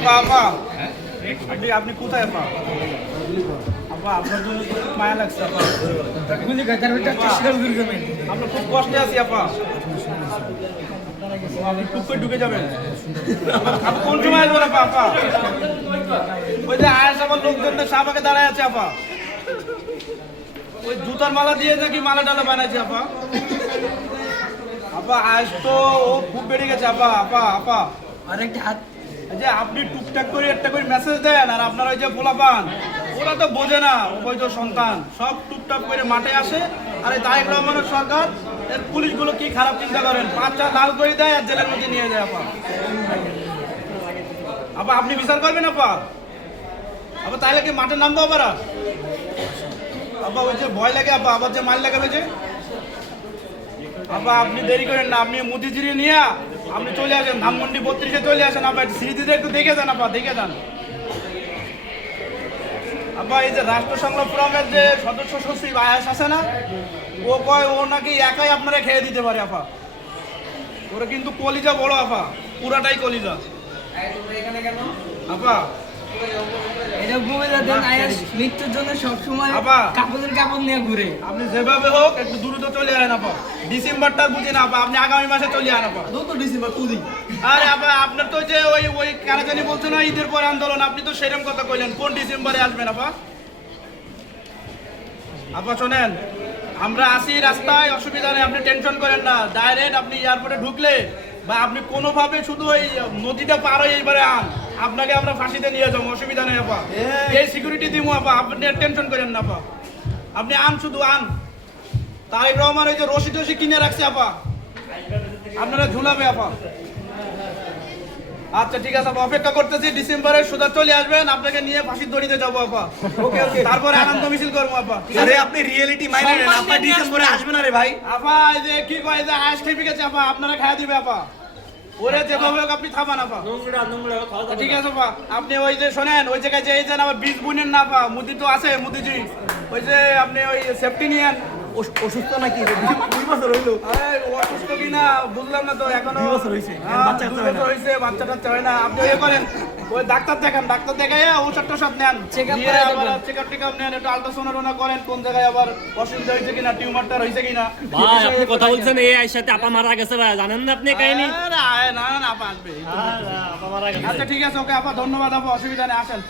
আপা আপা আপনি কোথায় আপা? আপা আপনার জন্য তো খুব মায়া লাগছে আপা। আমরা খুব কষ্টে আছি আপা। আপনি টুক করে ঢুকে যাবেন। আপনি কোন সময় আসবেন আপা? আপা ওই যে আয়াস আমার লোকজনদের সাবাকে দাঁড়ায় আছে আপা। ওই জুতার মালা দিয়ে নাকি মালা টালা বানাইছে আপা। আপা আজ তো ও খুব বেড়ে গেছে আপা। আপা আপা আরেকটা হাত যে আপনি টুকটাক করে একটা করে মেসেজ দেন আর আপনার ওই যে পোলাপান ওরা তো বোঝে না অবৈধ সন্তান সব টুকটাক করে মাঠে আসে। আর এই তারেক রহমানের সরকার এর পুলিশগুলো কি খারাপ চিন্তা করেন, বাচ্চা লাল করে দেয় আর জেলের মধ্যে নিয়ে যায় আপা। আপা আপনি বিচার করবেন আপা? আপা তাইলে কি মাঠে নামবো আবার? আপা ওই যে ভয় লাগে আপা, আবার যে মাল লাগাবে যে। আপা আপনি দেরি করেন না, আপনি মুদিজিরি নিয়ে আপনি চলে আসেন ধানমন্ডি 32-এ চলে আসেন আপা। স্মৃতিতে একটু দেখে যান আপা, দেখে যান আপা। এই যে রাষ্ট্র সংগ্রাম ফোরামের যে সদস্য সচিব আয়াস আছে না, ও কয় ও নাকি একাই আপনারা খেয়ে দিতে পারে আপা। ওরা কিন্তু কলিজা বড় আপা, পুরাটাই কলিজা আপা। এটা ভূমিকা দেন আয়াস মৃত্যুর জন্য সবসময় আপা কাপড়ের কাপড় নিয়ে ঘুরে। আপনি যেভাবে হোক একটু দ্রুত চলে আসেন আপা। ডিসেম্বরটা বুঝি না আপা, আপনি আগামী মাসে চলে আসেন আপা। তো ডিসেম্বর তুই আরে আপা আপনার তো যে ওই কারা জানি বলছে না ঈদের পরে আন্দোলন, আপনি তো সেরকম কথা কইলেন। কোন ডিসেম্বরে আসবেন আপা? আপা শোনেন, আমরা আসি রাস্তায়, অসুবিধা নেই, আপনি টেনশন করেন না। ডাইরেক্ট আপনি এয়ারপোর্টে ঢুকলে বা আপনি কোনোভাবে শুধু ওই নদীটা পার হয়ে এইবারে আন, আপনাকে আমরা ফাঁসিতে নিয়ে যাবো, অসুবিধা নেই আপা। এই সিকিউরিটি দিব আপা, আপনি টেনশন করেন না আপা। আপনি আন, শুধু আন। তারেক রহমান ওই যে রশি টসি কিনে রাখছে আপা, আপনারা ঝুলাবে আপা। আচ্ছা ঠিক আছে আপা, অপেক্ষা করতেছি। ডিসেম্বরের সোজা চলে আসবেন, আপনাকে নিয়ে ফাঁসির দড়িতে যাবো আপা। ওকে ওকে, তারপরে আনন্দ মিছিল করবো আপা। আরে আপনি রিয়েলিটি মাইন্ড নেন, আপনি ডিসেম্বরে আসবেন না রে ভাই। আপা এই যে কি কয় যে আইস খেপে গেছে আপা, আপনারা খাইয়া দিবে আপা। ওরে যেভাবে হোক আপনি থামান আপা। ঠিক আছে আপা, আপনি ওই যে শোনেন ওই জায়গায় যে এই যে আবার বীজ বুনেন না আপা। মুদি তো আছে মুদিজি, ওই যে আপনি ওই সেফটি নিয়েন। অসুস্থ নাকি? 2 বছর হইলো। আরে অসুস্থ কিনা বুঝলাম না তো এখনো। 2 বছর হইছে, বাচ্চা কাচ্চা 2 হয় না। বছর হইছে, বাচ্চা টাচ্চা হয় না। আপনি ওই করেন, ওই ডাক্তার দেখান, ডাক্তার দেখায় ওষুধ টষুধ নেন, Check up নিয়ে করাই আবার দেবেন। চেকআপ টেকআপ নেন, একটু আল্ট্রাসাউন্ড করেন কোন জায়গায় আবার অসুবিধা হয়েছে কিনা, টিউমারটা হয়েছে কিনা। ভাই আপনি কথা বলছেন এই আয়ের সাথে আপা মারা গেছে ভাই, জানেন না আপনি কাহিনী? আরে, না না আপা আসবে। আপা মারা গেছে। আচ্ছা ঠিক আছে ওকে আপা, ধন্যবাদ আপা, অসুবিধা নেই, আসেন।